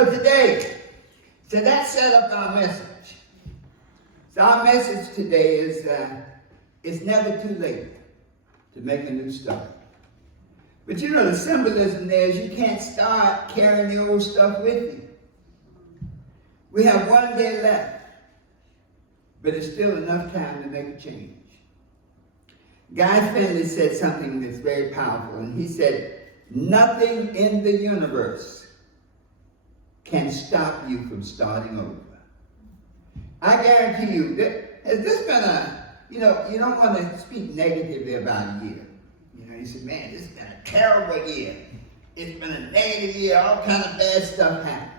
So today, so that set up our message. So our message today is it's never too late to make a new start. But you know the symbolism there is you can't start carrying the old stuff with you. We have one day left, but it's still enough time to make a change. Guy Finley said something that's very powerful, and he said, nothing in the universe can stop you from starting over. I guarantee you, has this been you don't want to speak negatively about a year. You said, man, this has been a terrible year. It's been a negative year, all kind of bad stuff happened.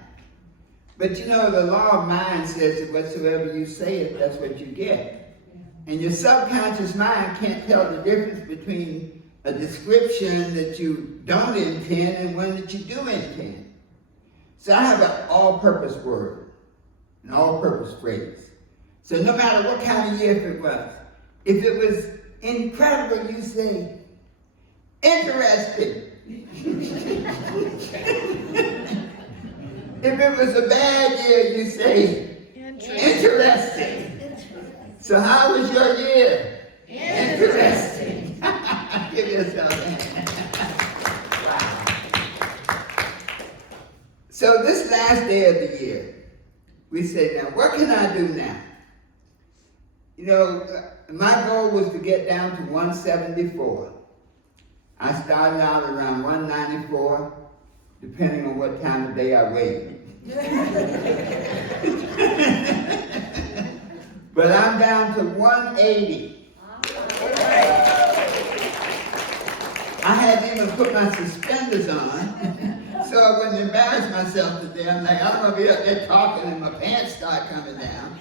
But the law of mind says that whatsoever you say, that's what you get. And your subconscious mind can't tell the difference between a description that you don't intend and one that you do intend. So I have an all-purpose word, an all-purpose phrase. So no matter what kind of year if it was incredible, you say, interesting. If it was a bad year, you say, interesting. So how was your year? Interesting. Give yourself a hand. Wow. So this last day of the year, we say, now what can I do now? My goal was to get down to 174. I started out around 194, depending on what time of day I weighed. But I'm down to 180. I hadn't even put my suspenders on, so I wouldn't embarrass myself today. I'm like, I'm going to be up there talking and my pants start coming down.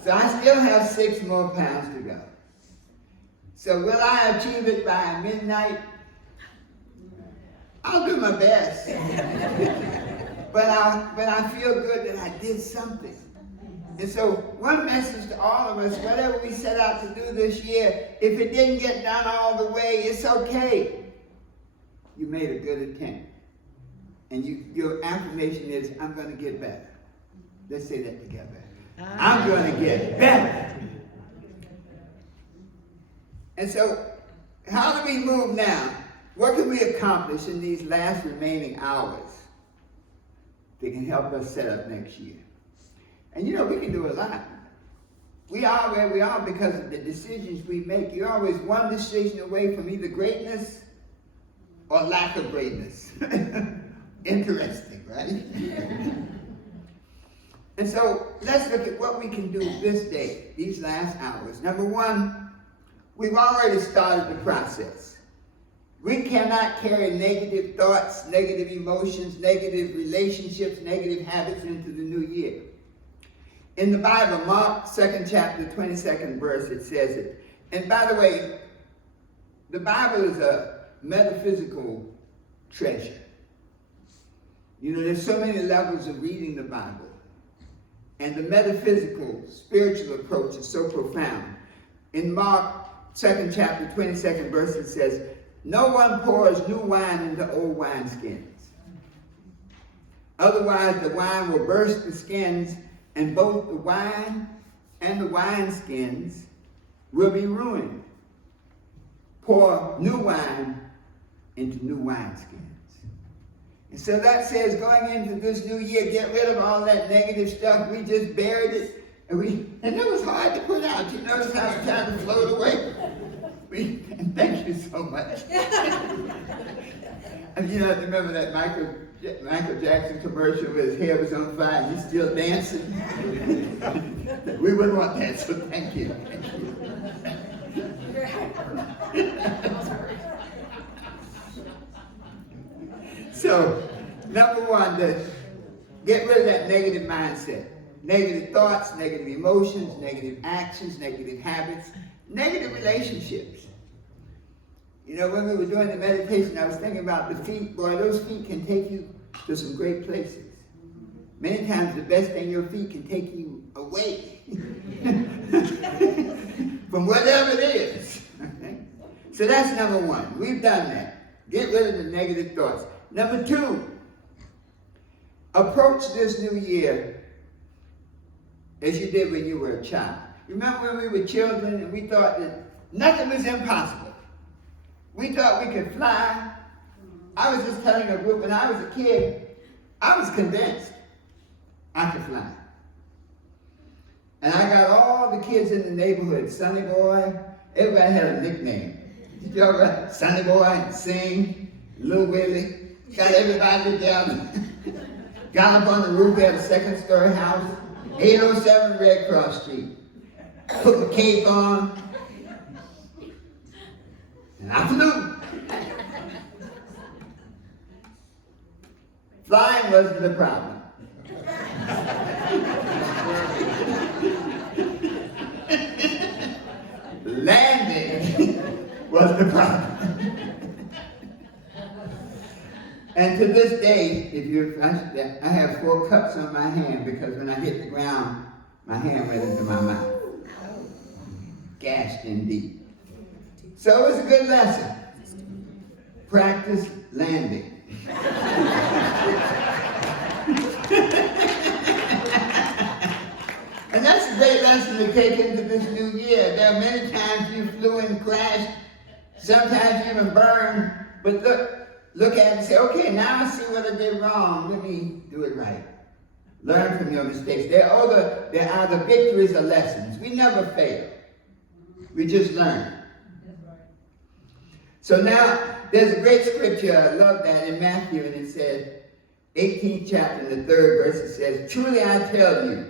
So I still have 6 more pounds to go. So will I achieve it by midnight? I'll do my best. but I feel good that I did something. And so one message to all of us, whatever we set out to do this year, if it didn't get done all the way, it's okay. You made a good attempt. And your affirmation is, I'm going to get better. Let's say that together. I'm going to get better. And so, how do we move now? What can we accomplish in these last remaining hours that can help us set up next year? And we can do a lot. We are where we are because of the decisions we make. You're always one decision away from either greatness or lack of greatness. Interesting, right? And so, let's look at what we can do this day, these last hours. Number one, we've already started the process. We cannot carry negative thoughts, negative emotions, negative relationships, negative habits into the new year. In the Bible, Mark 2nd chapter, 22nd verse, it says it. And by the way, the Bible is a metaphysical treasure. There's so many levels of reading the Bible. And the metaphysical, spiritual approach is so profound. In Mark 2nd chapter, 22nd verse, it says, no one pours new wine into old wineskins. Otherwise, the wine will burst the skins, and both the wine and the wineskins will be ruined. Pour new wine into new wineskins. And so that says, going into this new year, get rid of all that negative stuff. We just buried it. And it was hard to put out. You notice how it kind of flowed away? And thank you so much. And remember that Michael Jackson commercial where his hair was on fire and he's still dancing? We wouldn't want that, so thank you. So, number one, to get rid of that negative mindset. Negative thoughts, negative emotions, negative actions, negative habits, negative relationships. When we were doing the meditation, I was thinking about the feet. Boy, those feet can take you to some great places. Many times the best thing, your feet can take you away from whatever it is. Okay? So that's number one. We've done that. Get rid of the negative thoughts. Number two, approach this new year as you did when you were a child. Remember when we were children and we thought that nothing was impossible? We thought we could fly. I was just telling a group when I was a kid, I was convinced I could fly. And I got all the kids in the neighborhood, Sonny Boy, everybody had a nickname. Did you ever Sonny Boy and Sing, Little Willie, got everybody together. Got up on the roof, had a second-story house, 807 Red Cross Street. Put my cape on, and I flew. Flying wasn't the problem. Landing was the problem. And to this day, I have 4 cuts on my hand because when I hit the ground, my hand went into my mouth. Gashed indeed. So it was a good lesson. Practice landing. And that's a great lesson to take into this new year. There are many times you flew and crashed, sometimes you even burned, but look at it and say, okay, now I see what I did wrong. Let me do it right. Learn from your mistakes. There are either victories or lessons. We never fail. We just learn. So now, there's a great scripture, I love that, in Matthew, and it says, 18th chapter, in the 3rd verse, it says, truly I tell you,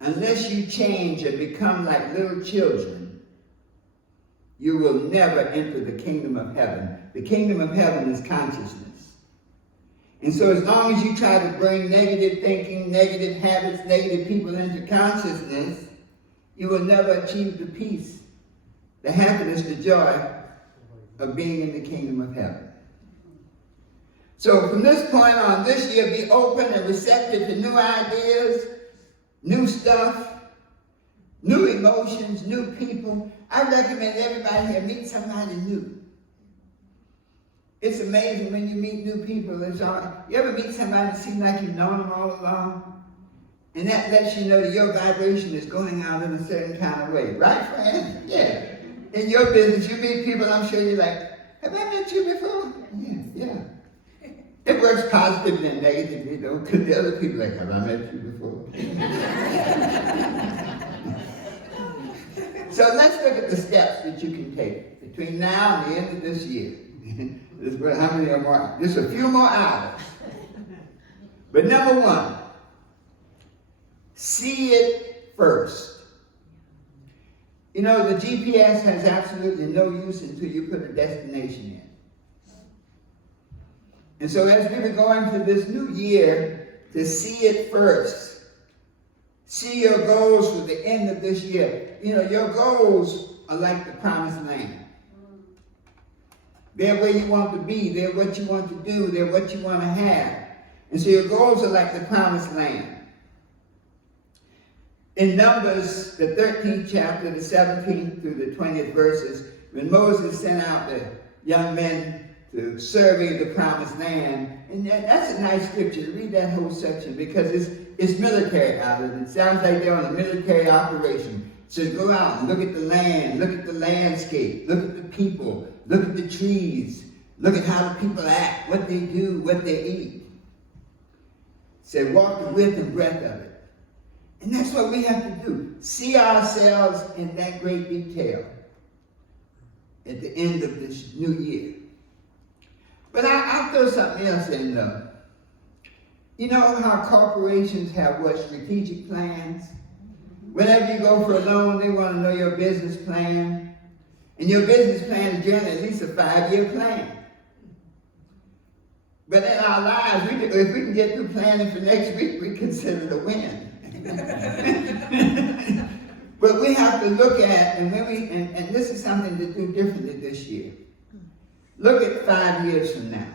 unless you change and become like little children, you will never enter the kingdom of heaven. The kingdom of heaven is consciousness. And so as long as you try to bring negative thinking, negative habits, negative people into consciousness, you will never achieve the peace, the happiness, the joy of being in the kingdom of heaven. So from this point on, this year, be open and receptive to new ideas, new stuff, new emotions, new people. I recommend everybody here meet somebody new. It's amazing when you meet new people. You ever meet somebody that seems like you've known them all along? And that lets you know that your vibration is going out in a certain kind of way. Right, friend? Yeah. In your business, you meet people, I'm sure you're like, have I met you before? Yeah. It works positively and negatively, though, because the other people are like, have I met you before? So let's look at the steps that you can take between now and the end of this year. How many are more? Just a few more hours. But number 1, see it first. You know, the GPS has absolutely no use until you put a destination in. And so as we were going to this new year, to see it first. See your goals for the end of this year. You know, your goals are like the promised land. They're where you want to be. They're what you want to do. They're what you want to have. And so your goals are like the promised land. In Numbers, the 13th chapter, the 17th through the 20th verses, when Moses sent out the young men to survey the promised land, and that's a nice scripture. Read that whole section because it's military out of it. It sounds like they're on a military operation. It says go out and look at the land, look at the landscape, look at the people, look at the trees, look at how the people act, what they do, what they eat. It said walk the width and breadth of it. And that's what we have to do. See ourselves in that great detail at the end of this new year. But I'll throw something else in though. You know how corporations have strategic plans? Whenever you go for a loan, they want to know your business plan. And your business plan is generally at least a 5-year plan. But in our lives, if we can get through planning for next week, we consider it a win. But we have to look at, and this is something to do differently this year. Look at 5 years from now.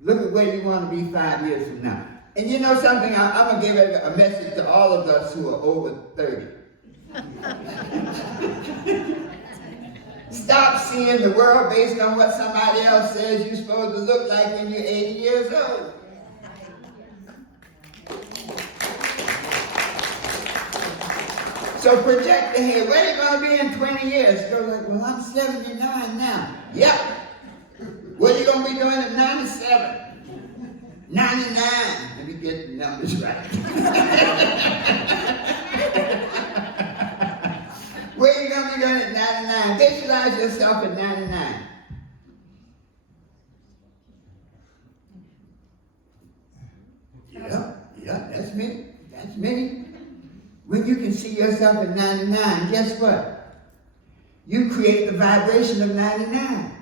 Look at where you want to be 5 years from now. And you know something, I'm going to give a message to all of us who are over 30. Stop seeing the world based on what somebody else says you're supposed to look like when you're 80 years old. So project ahead. Where are you going to be in 20 years? Go like, well, I'm 79 now. Yep. What are you going to be doing at 97? 99. Let me get the numbers right. Where are you going to be doing at 99? Visualize yourself at 99. Yeah, that's me. That's me. When you can see yourself at 99, guess what? You create the vibration of 99.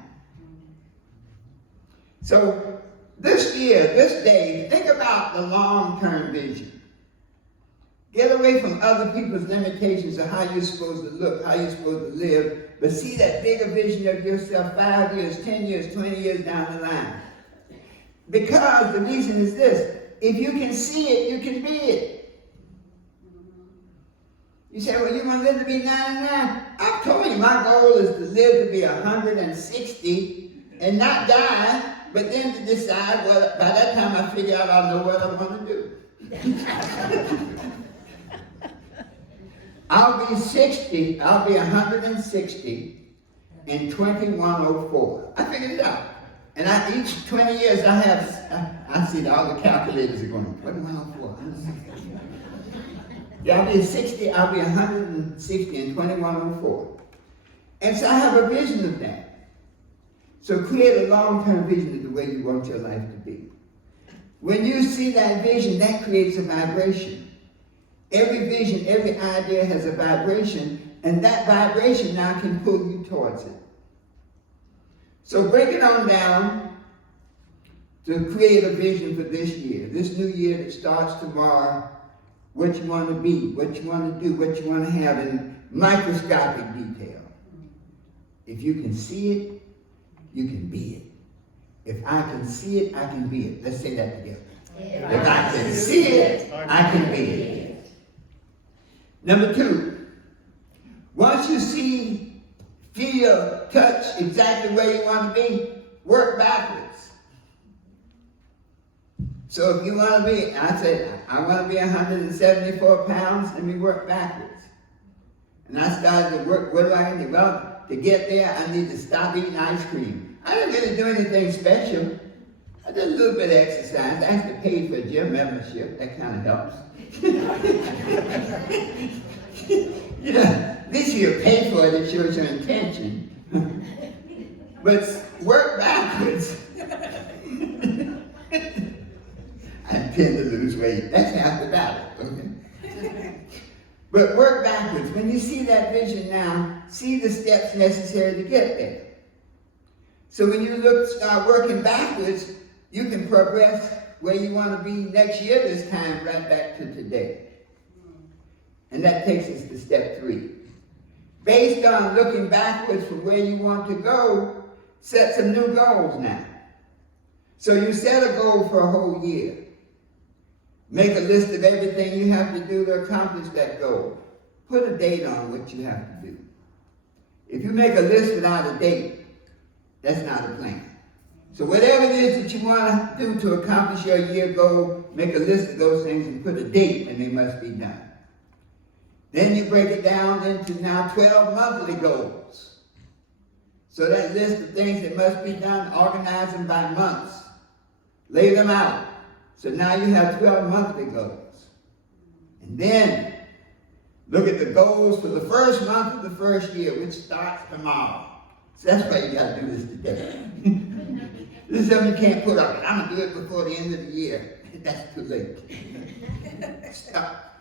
So this year, this day, think about the long-term vision. Get away from other people's limitations of how you're supposed to look, how you're supposed to live, but see that bigger vision of yourself 5 years, 10 years, 20 years down the line. Because the reason is this: if you can see it, you can be it. You say, well, you're going to live to be 99? I've told you my goal is to live to be 160 and not die, but then to decide, well, by that time I figure out I know what I want to do. I'll be 60, I'll be 160 in 2104. I figured it out. And each 20 years I see that all the calculators are going, 2104. Yeah, I'll be 60, I'll be 160 in 2104. And so I have a vision of that. So create a long-term vision of the way you want your life to be. When you see that vision, that creates a vibration. Every vision, every idea has a vibration, and that vibration now can pull you towards it. So break it on down to create a vision for this year, this new year that starts tomorrow. What you want to be, what you want to do, what you want to have in microscopic detail. If you can see it, you can be it. If I can see it, I can be it. Let's say that together. If I can see it, I can be it. Number 2, once you see, feel, touch exactly where you want to be, work backwards. So if you want to be, I say, I want to be 174 pounds, let me work backwards. And I started to work, what do I need? Well, to get there, I need to stop eating ice cream. I didn't really do anything special. I did a little bit of exercise. I actually paid for a gym membership. That kind of helps. You know, at least you pay for it, it shows your intention. But work backwards. I intend to lose weight. That's half the battle. Okay? But work backwards. When you see that vision now, see the steps necessary to get there. So when you start working backwards, you can progress where you want to be next year this time, right back to today. And that takes us to step 3. Based on looking backwards from where you want to go, set some new goals now. So you set a goal for a whole year. Make a list of everything you have to do to accomplish that goal. Put a date on what you have to do. If you make a list without a date, that's not a plan. So whatever it is that you want to do to accomplish your year goal, make a list of those things and put a date when they must be done. Then you break it down into now 12 monthly goals. So that list of things that must be done, organize them by months. Lay them out. So now you have 12 monthly goals. And then look at the goals for the first month of the first year, which starts tomorrow. So that's why you got to do this together. This is something you can't put up. I'm going to do it before the end of the year. That's too late.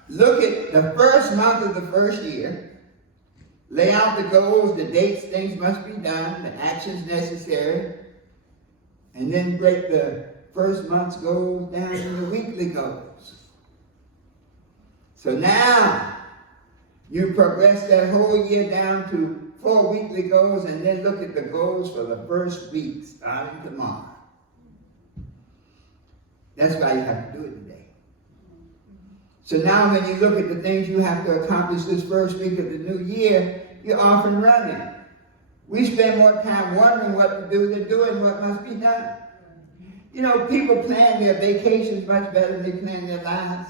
Look at the first month of the first year. Lay out the goals, the dates, things must be done, the actions necessary. And then break the first month's goals down into weekly goals. So now, you progress that whole year down to 4 weekly goals, and then look at the goals for the first week, starting tomorrow. That's why you have to do it today. So now when you look at the things you have to accomplish this first week of the new year, you're off and running. We spend more time wondering what to do than doing what must be done. You know, people plan their vacations much better than they plan their lives.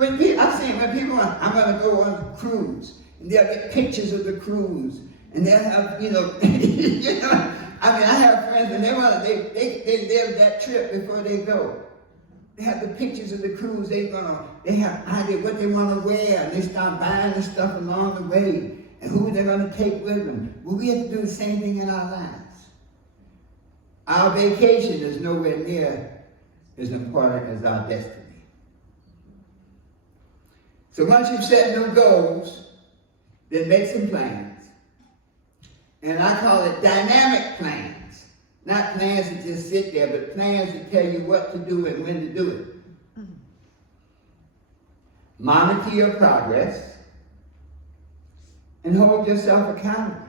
When people, I'm going to go on a cruise, and they'll get pictures of the cruise, and they'll have, you know, I have friends, and they live that trip before they go. They have the pictures of the cruise. They have idea what they want to wear, and they start buying the stuff along the way, and who they're going to take with them. Well, we have to do the same thing in our lives. Our vacation is nowhere near as important as our destiny. So once you've set new goals, then make some plans. And I call it dynamic plans. Not plans that just sit there, but plans that tell you what to do and when to do it. Monitor your progress and hold yourself accountable.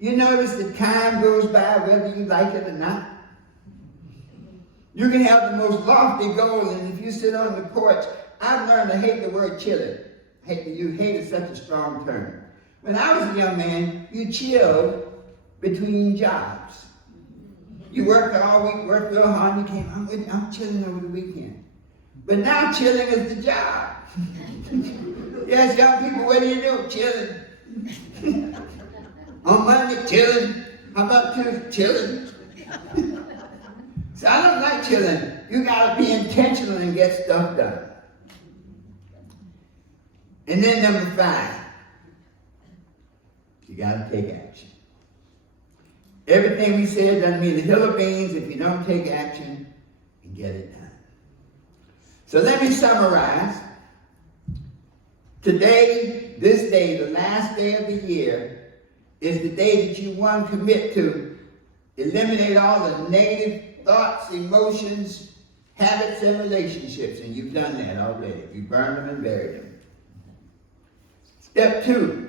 You notice that time goes by whether you like it or not. You can have the most lofty goals, and if you sit on the porch, I've learned to hate the word chilling. Hate is such a strong term. When I was a young man, you chilled between jobs. You worked all week, worked real hard, and you came, I'm chilling over the weekend. But now chilling is the job. Yes, young people, what do you do? Chilling. On Monday, chilling. How about Tuesday? Chilling. So I don't like chilling. You gotta be intentional and get stuff done. And then number 5, you gotta take action. Everything we said doesn't mean a hill of beans if you don't take action and get it done. So let me summarize. Today, this day, the last day of the year, is the day that you, one, commit to eliminate all the negative thoughts, emotions, habits, and relationships. And you've done that already. You burned them and buried them. Step 2,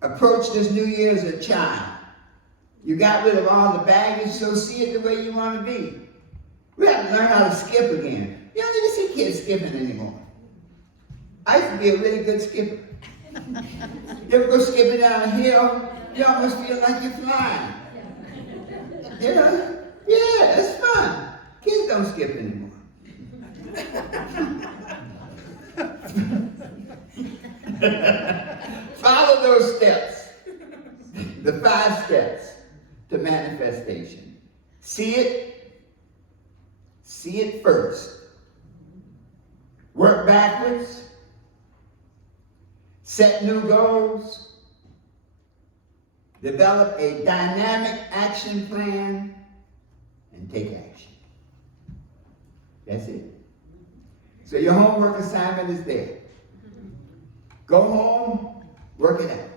approach this new year as a child. You got rid of all the baggage, so see it the way you want to be. We have to learn how to skip again. You don't need to see kids skipping anymore. I used to be a really good skipper. You ever go skipping down a hill, you almost feel like you're flying. You know? Yeah, it's fun. Kids don't skip anymore. Follow those steps. The 5 steps to manifestation. See it first. Work backwards. Set new goals. Develop a dynamic action plan and take action. That's it. So your homework assignment is there. Go home, work it out.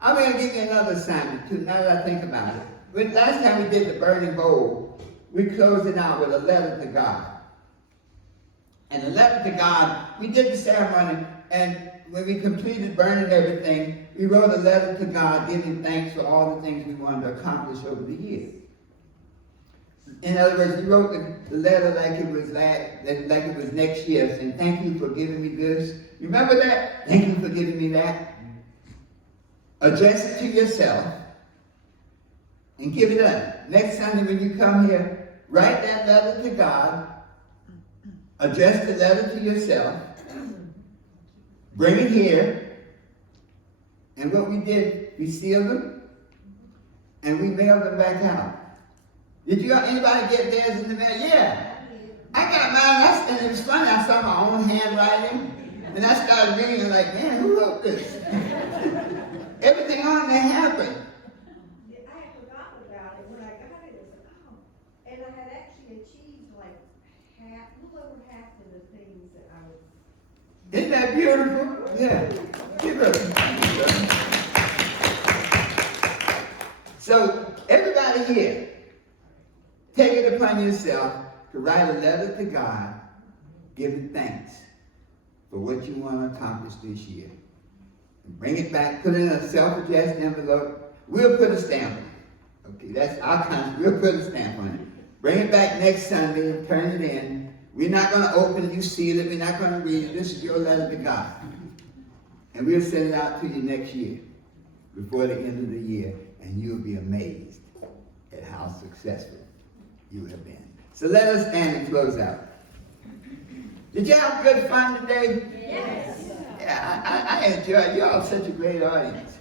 I'm going to give you another assignment too, now that I think about it. Last time we did the burning bowl, we closed it out with a letter to God. And the letter to God, we did the ceremony, and when we completed burning everything, we wrote a letter to God giving thanks for all the things we wanted to accomplish over the year. In other words, we wrote the letter like it was next year, saying, thank you for giving me this. You remember that? Thank you for giving me that. Address it to yourself and give it up. Next Sunday when you come here, write that letter to God, address the letter to yourself, bring it here, and what we did, we sealed them, and we mailed them back out. Did anybody get theirs in the mail? Yeah. I got mine, and it was funny, I saw my own handwriting, and I started reading like, man, who wrote this? Everything on there happened. I had forgotten about it. When I got it, it was like, oh. And I had actually achieved like a little over half of the things that I was. Isn't that beautiful? Yeah. Give it. So, everybody here, take it upon yourself to write a letter to God, giving thanks for what you want to accomplish this year. Bring it back, put it in a self-addressed envelope. We'll put a stamp on it. Okay, that's our concept. We'll put a stamp on it. Bring it back next Sunday and turn it in. We're not going to open it, you seal it, we're not going to read it. This is your letter to God. And we'll send it out to you next year, before the end of the year, and you'll be amazed at how successful you have been. So let us stand and close out. Did you have good fun today? Yes. Yeah, I enjoyed. You all such a great audience.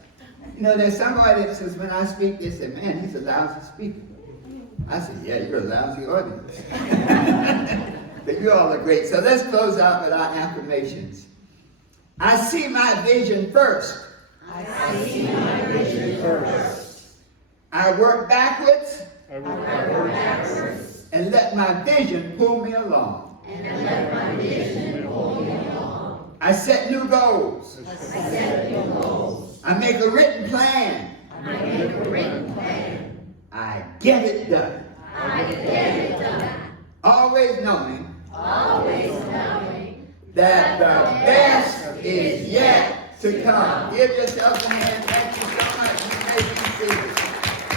You know, there's some audiences when I speak, they say, man, he's a lousy speaker. I said, yeah, you're a lousy audience. But you all are great. So let's close out with our affirmations. I see my vision first. I see my vision first. I work backwards. I work backwards. And let my vision pull me along. And let my vision pull me along. I set new goals. I set new goals. I make a written plan. I make a written plan. I get it done. I get it done. Always knowing Always knowing that the best is yet to come. Give yourself a hand. Thank you so much. You may be seated.